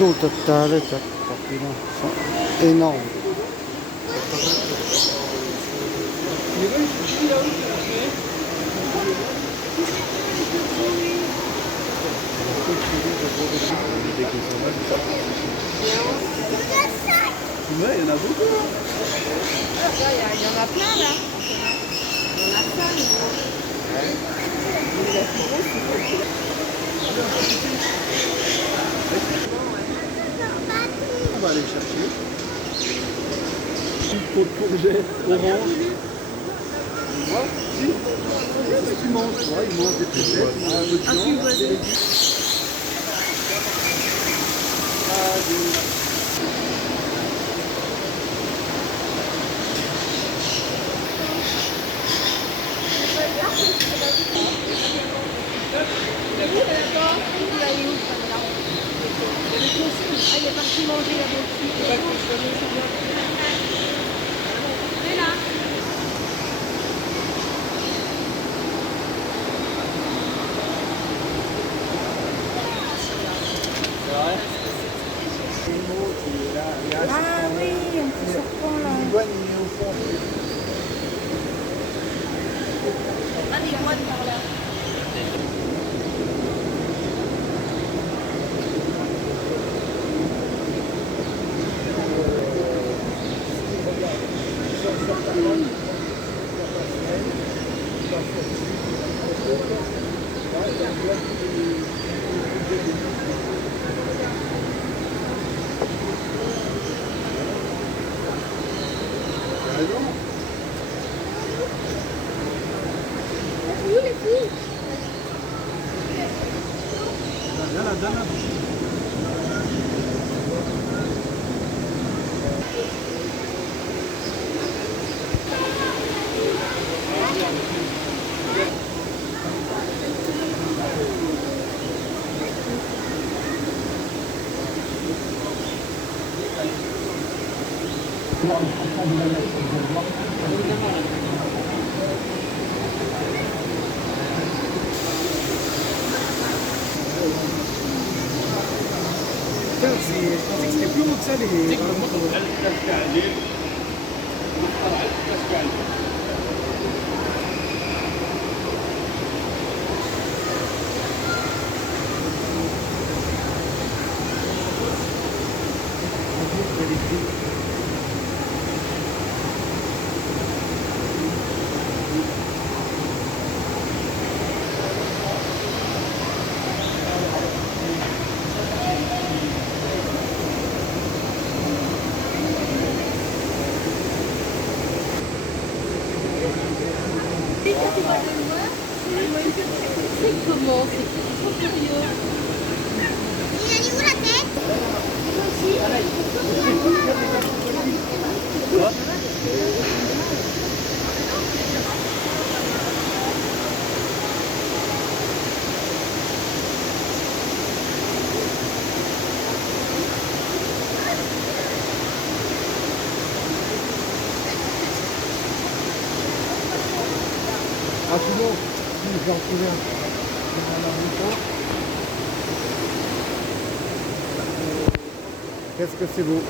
L'eau totale, c'est énorme. Ouais, il y en a beaucoup. Il y en a plein là. Il y en a plein. On va aller le chercher. Une pot de courgettes, orange. Tu vois, si. Qu'est-ce que tu manges? Ouais, il mange des courgettes, il mange un peu de viande, des légumes. Il est parti manger là-dessus. C'est là. Ah oui, un petit serpent là. Ah, des moines par là. Viens là, viens là. Je pensais que c'était plus haut que ça, les... C'est comment? C'est trop curieux. Il a où la tête? Ah, c'est bon. Je vais en trouver un. Qu'est-ce que c'est beau.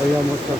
Regarde-moi ça.